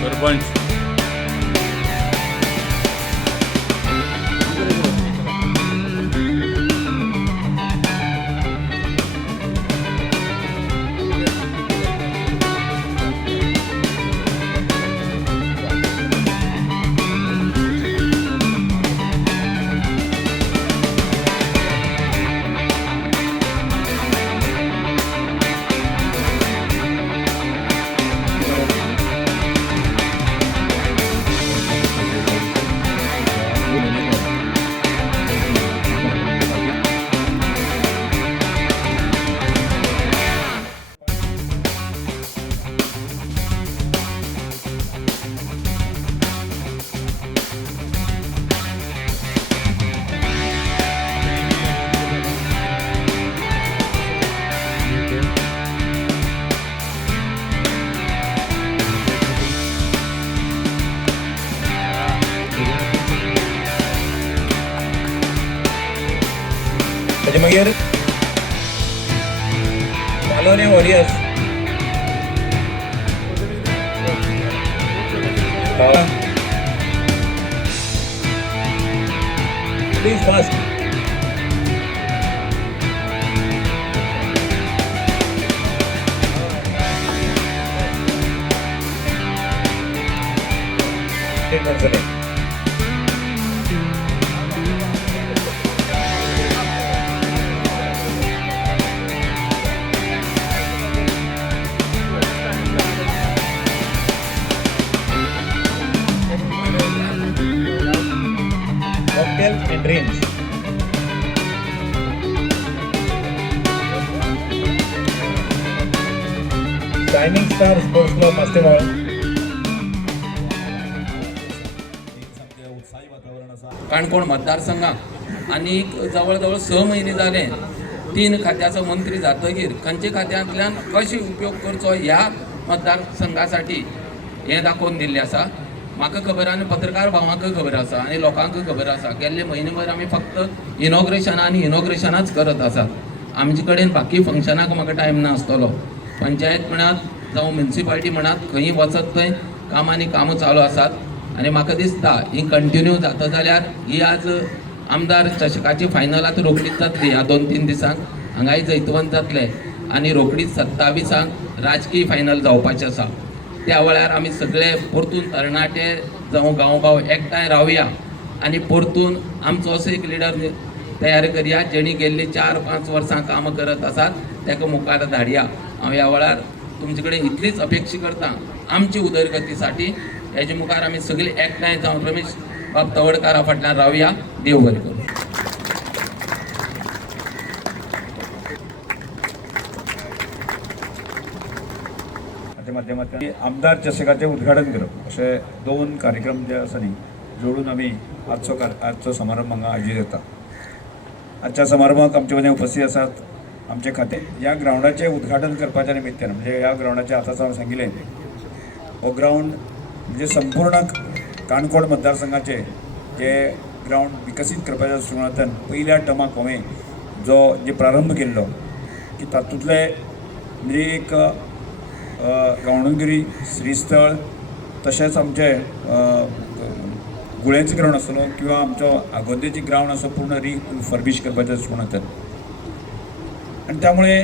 Sarpanch Mayor Malone Warriors please fast. Cocktails and dreams. Shining Star Sports Club Festival. Canacona मतदारसंघात आणि जवळजवळ 6 महिने जाले 3 खात्याचो मंत्री जातकीर खंयचे खात्यांतल्यान कशी उपयोग करचो ह्या मतदारसंघासाठी हे दाखोवन दिल्लें आसा. म्हाका खबर आनी पत्रकार भावांक खबर आसा आनी लोकांक खबर आसा. गेल्ले म्हयनेभर आमी फक्त इनॉग्रेशनाच करत आसात. आमचे कडेन बाकी फंक्शनाक म्हाका टायम ना आसतलो. पंचायत म्हणात जावं म्युनिसिपालिटी म्हणात खंय वचत थंय कामां चालू आसात आनी म्हाका दिसता ही कंटिन्यू जाता जाल्यार ही आज आमदार चषकाची फायनल आतां रोखडीच जातली ह्या 2-3 दिसांक हांगाय जैतवंत जातले आनी रोखडीच 27 राजकीय फायनल जावपाचें आसा. त्या वेळार आमी सगळे परतून तरणाटे जावं गांव एकठांय रावया आनी परतून आमचो असो एक लिडर तयार करया जेणी गेल्ली 4-5 वर्सां काम करत आसात ताका मुखार धाडया. हांव ह्या वेळार तुमचे कडेन इतलीच अपेक्षा करता आमची उदरगतीसाठी हेजे मुखार आमी सगळे एकठांय जावन रमेश बाब तवडकारा फाटल्यान रावया. देव बरें करूं. माध्यमांतल्यान आमदार चषकाचें उद्घाटन करप अशे 2 कार्यक्रम जे आसा न्ही जोडून आमी आजचो समारंभ हांगा आयोजीत जाता. आजच्या समारंभाक आमचे मदें उपस्थित आसात आमचे खाते ह्या ग्राउंडाचें उद्घाटन करपाच्या निमित्तान म्हणजे ह्या ग्राउंडाचें आतांच हांवें सांगिल्लें हो ग्राउंड म्हणजे संपूर्ण काणकोण मतदारसंघाचे जे ग्राउंड विकसीत करपाच्या दृश्टिकोनांतल्यान पयल्या टर्माक हांवें जे प्रारंभ केल्लो की तातूंतले म्हणजे एक गावणगिरी श्रीस्थळ तशेंच आमचे गुळ्यांचो ग्राउंड आसलो किंवा आमचो आगोंदेची ग्राउंड असो पूर्ण रिफर्बिश करपाच्या दृश्टिकोनांतल्यान आनी त्यामुळे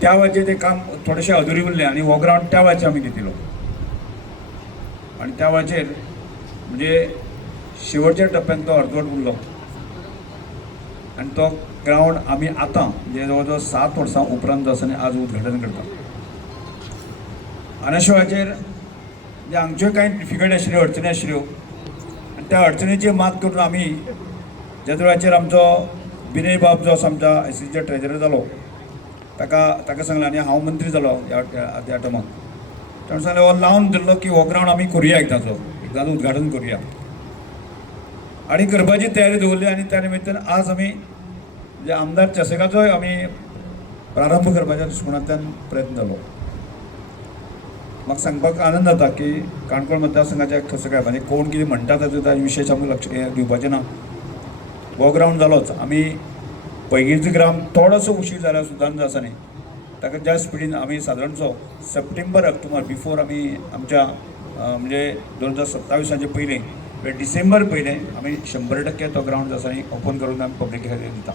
त्या वेळाचेर तें काम थोडेशें अधुरी उरलें आनी हो ग्राउंड त्या वेळाचेर आमी घेतिल्लो. आणि त्या वेळाचेर म्हणजे शेवटच्या टप्प्यात तो अर्दवट उरलो आणि तो ग्राउंड आमी आतां म्हणजे जवळ जवळ 7 वर्सां उपरांत जो आसा न्ही आज उद्घाटन करता. आनी अशा वेळाचेर म्हणजे हांगच्यो कांय डिफिकल्ट आशिल्ल्यो अडचणी आशिल्ल्यो आनी त्या अडचणीची मात करून आमी ज्या वेळाचेर आमचो विनय बाब जो आसा आमच्या ICCचो ट्रेजरर जालो ताका सांगलें आनी हांव मंत्री जालो ह्या टायमाक ताणें सांगलें हो लावन दिल्लो की हो ग्राउंड आमी करुया एकदांचो उद्घाटन करुया आनी करपाची तयारी दवरली आनी त्या निमित्तान आज आमी म्हणजे आमदार चेसेकाचोय आमी प्रारंभ करपाच्या दृश्टिकोनांतल्यान प्रयत्न जालो. म्हाका सांगपाक आनंद जाता की काणकोण मतदारसंघाच्या कसं काय म्हणजे कोण कितें म्हणटा ताचो विशेश आमकां लक्ष दिवपाचें ना. हो ग्राउंड जालोच आमी पैंगीणचो ग्राउंड थोडोसो उशीर जाल्यार सुद्दां जो आसा न्ही ताका ज्या स्पिडीन आमी सादारणसो सप्टेंबर ऑक्टोबर बिफोर आमी आमच्या म्हणजे 2027 पयलीं डिसेंबर पयलें आमी 100% तो ग्राउंड जो आसा न्ही ओपन करून आमी पब्लिके खातीर दिता.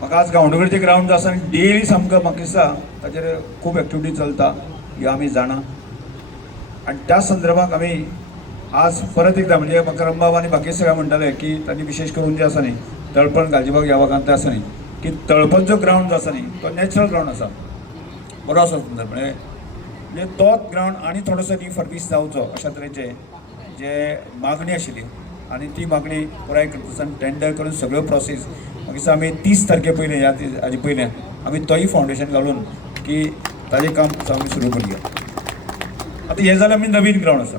म्हाका आज गांवडोंगरीचें ग्राउंड जो आसा न्ही डेली सामको म्हाका दिसता ताचेर खूब एक्टिविटी चलता ह्यो आमी जाणा आनी त्या संदर्भात आमी आज परत एकदा म्हणजे म्हाका रंबाब आनी बाकी सगळ्या म्हणटाले की तांणी विशेष करून जे आसा न्ही तळपण गालजीबाग ह्या भागांत आसा न्ही की तळपण जो ग्राउंड जो आसा न्ही तो नॅचरल ग्राउंड आसा बरो आसा सुंदर म्हणजे तोच ग्राउंड आनी थोडोसो रिफर्बिश जावचो अशा तरेचे जे मागणी आशिल्ली आनी ती मागणी पुराय करता टेंडर करून सगळ्यो प्रोसेस म्हाका दिसता आमी 30 तारखे पयलें ह्या हाजे पयलें आमी तोय फावंडेशन घालून की ताजें काम आमी सुरू करूया. आतां हें जाल्यार आमी नवीन ग्राउंड आसा.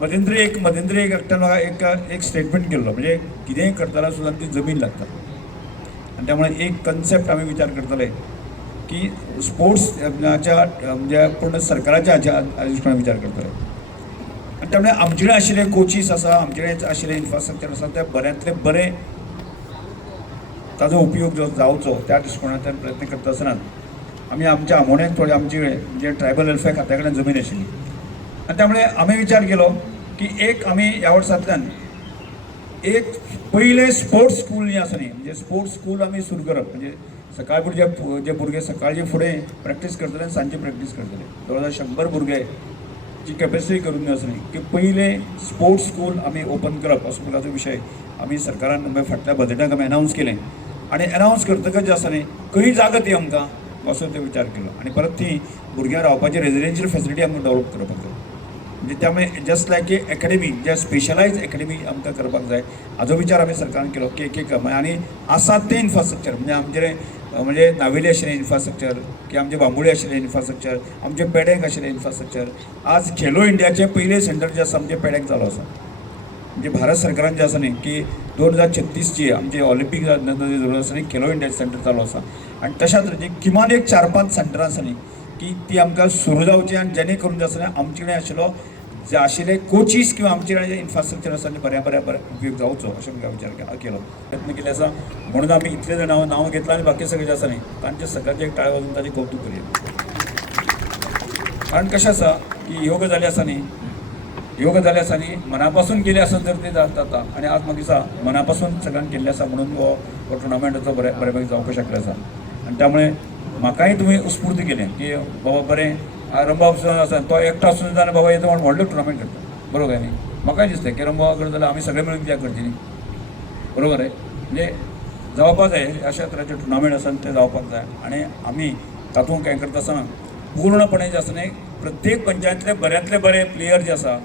मध्यंतरी एक एकट्यान म्हाका एक स्टेटमेंट केल्लो म्हणजे कितेंय करतना सुद्दां ती जमीन लागता आनी त्यामुळे एक कन्सेप्ट आमी विचार करतले की स्पोर्ट्सच्या म्हणजे पूर्ण सरकाराच्या हाच्या दृश्टिकोनान विचार करतले आनी त्यामुळे आमचे कडेन आशिल्ले कोचीस आसा आमचे कडेन आशिल्ले इन्फ्रास्ट्रक्चर आसा ते बऱ्यांतले बरे ताजो उपयोग जो जावचो त्या दृश्टिकोनांतल्यान प्रयत्न करता आसतनात आमी आमच्या आमोण्याक थोडी आमचे म्हणजे ट्रायबल वेलफेअर खात्या कडेन जमीन आशिल्ली आनी त्यामुळे आमी विचार केलो की एक आमी ह्या वर्सांतल्यान एक पयलें स्पोर्ट्स स्कूल जें आसा न्ही म्हणजे स्पोर्ट्स स्कूल आमी सुरू करप म्हणजे सकाळ फुडें जे भुरगे सकाळचे फुडें प्रॅक्टीस करतले आनी सांजचे प्रॅक्टीस करतले जवळ 100 भुरगे जी कॅपेसिटी करून आसा न्ही की पयलें स्पोर्ट्स स्कूल आमी ओपन करप असो प्रकारचो विशय आमी सरकारान फाटल्या बजेटाक आमी अनावन्स केलें आनी अनावन्स करतकच जे आसा न्ही खंय जागा ती आमकां असो तो विचार केलो आनी परत ती भुरग्यां रावपाची रेजिडेन्शियल फॅसिलिटी आमकां डेवलप करपाक जाय म्हणजे त्यामुळे जस्ट लायक ए एकेडमी जे स्पेशलायज एकेडमी आमकां करपाक जाय हाजो विचार आमी सरकारान केलो की एक आनी आसात ते इन्फ्रास्ट्रक्चर म्हणजे आमचे म्हणजे नावेली आशिल्लें इन्फ्रास्ट्रक्चर की आमचे बांबोळी आशिल्लें इन्फ्रास्ट्रक्चर आमचे पेड्याक आशिल्लें इन्फ्रास्ट्रक्चर आज खेलो इंडियाचें पयलें सेंटर जें आसा आमचे पेड्याक जालो आसा म्हणजे भारत सरकारान जें आसा न्ही की 2036 आमचे ऑलिंपीक जरूर आसा न्ही खेलो इंडिया सेंटर चालू आसा आनी तशा तरेची किमान एक 4-5 सेंटरां आसा न्ही की ती आमकां सुरू जावची आनी जेणे करून जे आसा न्ही आमचे कडेन आशिल्लो जे आशिल्ले कोचीस किंवा आमचे कडेन जे इन्फ्रास्ट्रक्चर आसा न्ही बऱ्या उपयोग जावचो अशें म्हाका विचार केलो प्रयत्न केले आसा म्हणून आमी इतले जण नांव घेतलां आनी बाकी सगळे जे आसा न्ही तांचे सगळ्यांचे एक टाळयो वाजोवन ताचें कौतुक करया. कारण कशें आसा की ह्यो गजाली आसा न्ही मनापासून केली आसत तर ते जाता आनी आज म्हाका दिसता मनापासून सगळ्यांक केल्ले आसा म्हणून हो टुर्नामेंटाचो बऱ्यापैकी जावपाक शकले आसा आनी त्यामुळे म्हाकाय तुमी उत्स्फूर्त केलें की बाबा बरें रंबाब आसा तो एकटो आसून जाल्यार बाबा येता म्हणून व्हडलो टुर्नामेंट करता बरोबर काय न्ही म्हाकाय दिसता की रंबाबा करता जाल्यार आमी सगळे मेळून कित्याक करची न्ही बरोबर आहे म्हणजे जावपाक जाय अशा तरेचे टुर्नामेंट आसा ते जावपाक जाय आनी आमी तातूंत कांय करता आसतना पूर्णपणे जे आसा न्ही प्रत्येक पंचायतींतले बऱ्यांतले बरे प्लेयर जे आसा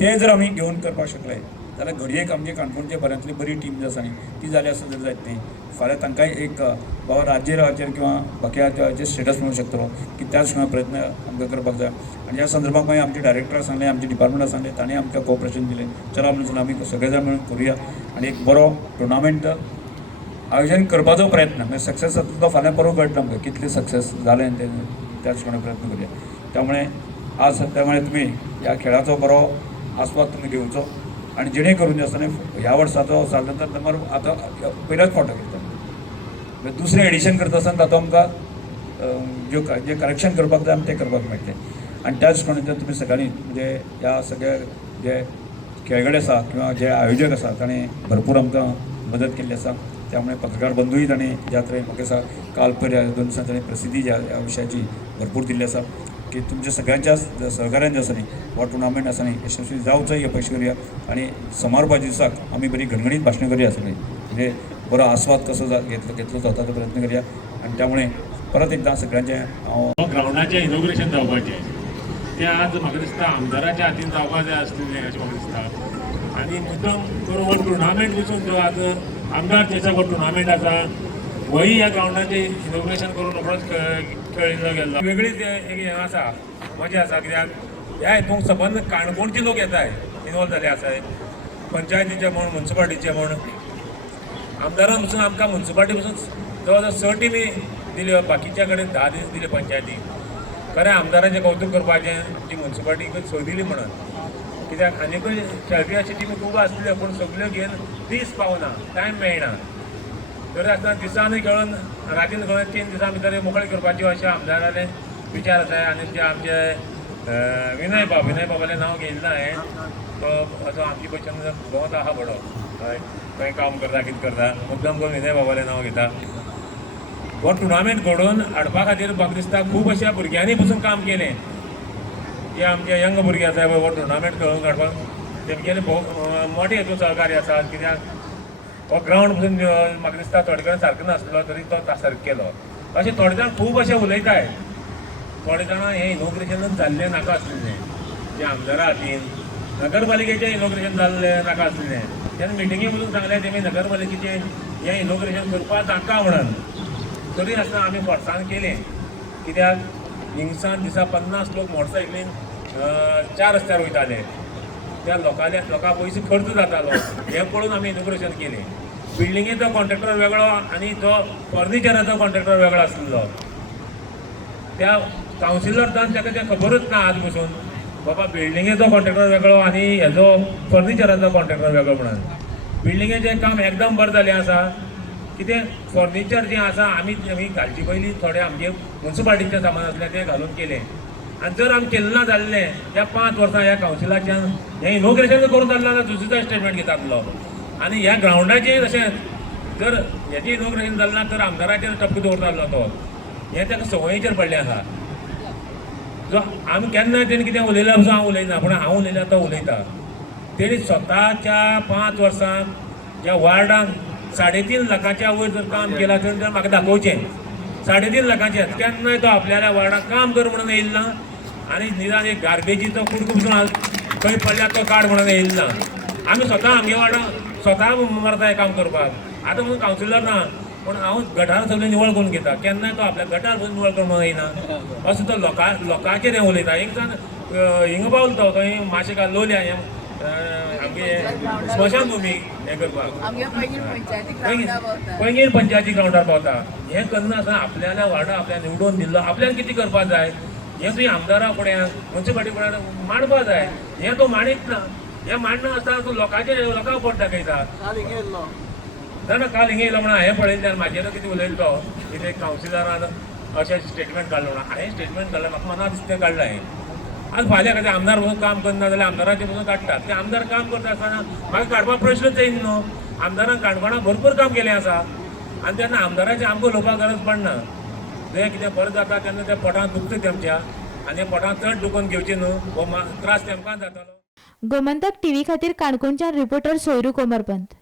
ते जर आमी घेवन करपाक शकले जाल्यार घडयेक आमचे काणकोणचे बऱ्यांतली बरी टीम जी आसा न्ही ती जाली आसत जर जायत न्ही फाल्यां तांकांय एक बाबा राज्य लेवलाचेर किंवा बाकी स्टेटस मेळूंक शकतलो की त्याच प्रयत्न आमकां करपाक जाय आनी ह्या संदर्भात मागीर आमचे डायरेक्टराक सांगलें आमचे डिपार्टमेंटाक सांगलें ताणें आमकां कॉपरेशन दिलें चला म्हणून आमी सगळे जाण मेळून करुया आनी एक बरो टुर्नामेंट आयोजन करपाचो प्रयत्न म्हणजे सक्सेस जाता तो फाल्यां परवा कळटलो आमकां कितले सक्सेस जालें ते त्याच प्रयत्न करुया. त्यामुळे आज त्यामुळे तुमी ह्या खेळाचो बरो आस्वाद तुमी घेवचो आनी जेणे करून जे आसा न्ही ह्या वर्साचो सादारण नंबर आतां पयल्याच फावट करता दुसरें एडिशन करता आसतना तातूंत आमकां जे करेक्शन करपाक जाय ते करपाक मेळटलें आनी त्याच प्रमाणे तुमी सगळ्यांनी म्हणजे ह्या सगळ्या जे खेळगडे आसा किंवा जे आयोजक आसा ताणें भरपूर आमकां मदत केल्ली आसा. त्यामुळे पत्रकार बंधूय ताणें ज्या तरेन म्हाका दिसता काल पयर 2 दिसां ताणें प्रसिद्धी ह्या विशयाची भरपूर दिल्ली आसा की तुमच्या सगळ्यांच्या सहकार्यान जे आसा न्ही हो टुर्नामेंट आसा न्ही यशस्वी जावचो ही अपेक्षा करूया आणि समारोपाच्या दिसाक आमी बरी घणघणीत भाशणां करूया सगळी म्हणजे बरो आस्वाद कसो घेतलो जाता तो प्रयत्न करूया आणि त्यामुळे परत एकदा सगळ्यांचे हांव ग्राउंडाचें इनॉग्रेशन जावपाचें तें आज म्हाका दिसता आमदाराच्या हातीन जावपाक जाय आसलेलें अशें म्हाका दिसता आनी मुद्दम करून हो टुर्नामेंट पसून जो आज आमदार चेचा हो टुर्नामेंट आसा होय ह्या ग्राउंडाचें इनॉग्रेशन करून रोखडोच खेळिल्लो गेल्लो वेगळीच एक हें आसा मजा आसा कित्याक ह्या हितूंक सबंद काणकोणचे लोक येताय इनवॉल्व जाले आसाय पंचायतीचे म्हण म्युन्सिपाल्टीचे म्हण आमदारान पसून आमकां म्युन्सिपाल्टी पसून जवळ जवळ 6 टिमी दिल्यो बाकीच्या कडेन 10 दीस दिले पंचायतीक खरें आमदाराचें कौतूक करपाचें जी म्युन्सिपाल्टीक सोय दिली म्हणून कित्याक आनीकूय खेळपी अशी टिमी खूब आसल्यो पूण सगल्यो घेवन दीस पावना टायम मेळना तरी आसतना दिसांनी खेळून रातीन खेळून 3 दिसां भितर मोकळी करपाची अशें आमदाराले विचार आसाय आनी जे आमचे विनय बाबालें नांव घेयलें ना हांवें तो असो आमचे भशेन भोंवत आहा बडो हय खंय काम करता कितें करता मुद्दम करून विनय बाबालें नांव घेता हो टुर्नामेंट घडोवन हाडपा खातीर म्हाका दिसता खूब अशा भुरग्यांनी पसून काम केलें जे आमचे यंग भुरगे आसा पळय हो टुर्नामेंट खेळून काडपाक तेमगेले मोठे हेतून सहकार्य आसा कित्याक हो ग्रावंड पसून म्हाका दिसता थोडे कडेन सारको नासलो तरी तो सारको केलो अशें थोडे जाण खूब अशें उलयताय थोडे जाणां हें इनॉग्रेशनच जाल्लें नाका आसलेलें जें आमदारा हातीन नगरपालिकेचें इनॉग्रेशन जाल्लें नाका आसलेलें तेन्ना मिटिंगे पसून सांगलें तेमी नगरपालिकेचें हें इनॉग्रेशन करपा नाका म्हणून तरी आसतना आमी फोर्सान केलें कित्याक हिंगसान दिसा 50 लोक मोटरसायकलीन 4 रस्त्यार वयताले त्या लोकां पयशे खर्च जातालो हें पळोवन आमी इनॉग्रेशन केलें बिल्डिंगेचो कॉन्ट्रॅक्टर वेगळो आनी तो फर्निचराचो कॉन्ट्रॅक्टर वेगळो आसलेलो त्या कावन्सिलर जावन ताका तें खबरूच ना आज पसून बाबा बिल्डिंगेचो कॉन्ट्रॅक्टर वेगळो आनी हेजो फर्निचराचो कॉन्ट्रॅक्टर वेगळो म्हणून बिल्डिंगेचें काम एकदम बरें जालें आसा कितें फर्निचर जें आसा आमी घालचे पयलीं थोडें आमगे म्युन्सिपाल्टीचें सामान आसलें तें घालून केलें आनी जर आमी केलें ना जाल्लें त्या 5 वर्सां ह्या कावन्सिलाच्यान हें इनॉग्रेशन करून जाल्लें जाल्यार दुसरो स्टेटमेंट घेतालो आनी ह्या ग्रावंडाचेर अशें जर हेचें इनॉग्रेशन जालें ना तर आमदाराचेर टपको दवरतालो तो हें ताका संवयेचेर पडलें आसा जो आमी केन्ना तेणी कितें उलयलां पसून हांव उलयना पूण हांव उलयल्यार तो उलयता तेणी स्वताच्या 5 वर्सांत ज्या वार्डांत 3.5 लाखाच्या वयर जर काम केलां तर म्हाका दाखोवचें 3.5 लाखाचें केन्नाय तो आपल्या वार्डाक काम कर म्हणून येयलो ना आनी निदान एक गार्बेजीचो कुडको पसून खंय पडल्यार तो काड म्हणून येयलो ना आमी स्वता आमगे वार्डाक स्वता मरताय काम करपाक आतां म्हणून कावन्सिलर ना पूण हांव गटार सगळें निवळ करून घेता केन्नाय तो आपल्या गटार पसून निवळ करून येयना असो तो लोकांचेर हें उलयता एक जाण हिंगा पावलो तो थंय मातशें लोलया हें आमगे स्मशान भुमी हें करपाक पैंगीण पंचायती ग्रावंडार पावता हें करना आसतना आपल्याल्या वार्डा आपल्याक निवडून दिल्लो आपल्यान कितें करपाक जाय हें तुवें आमदारा फुड्यान म्युन्सिपाल्टी फुड्यान मांडपा जाय हें तूं मांडीत ना हें मांडना आसतना तूं लोकांक पोट दाखयता ना काल हिंगा येयलो म्हणून हांवें पळयलें म्हाजेर कितें उलयलो तो कितें कावन्सिलरान अशें स्टेटमेंट काडलो म्हणून हांवें स्टेटमेंट काडलें म्हाका मना दिसतें काडलें हांवें आनी फाल्यां कशें आमदार पसून काम करना जाल्यार आमदाराचें पसून काडटात ते आमदार काम करता आसतना म्हाका काडपाक प्रश्नच येयना न्हू आमदारान काणकोणाक भरपूर काम केलें आसा आनी तेन्ना आमदाराचें आमकां उलोवपाक गरज पडना जें कितें बरें जाता तेन्ना तें पोटांत दुखता तेमच्या आनी पोटांत चड दुखोवन घेवचें न्हू हो त्रास तेमकां जातालो गोमंतक टीव्ही खातीर काणकोणच्यान रिपोर्टर सोयरू कोमरपंत.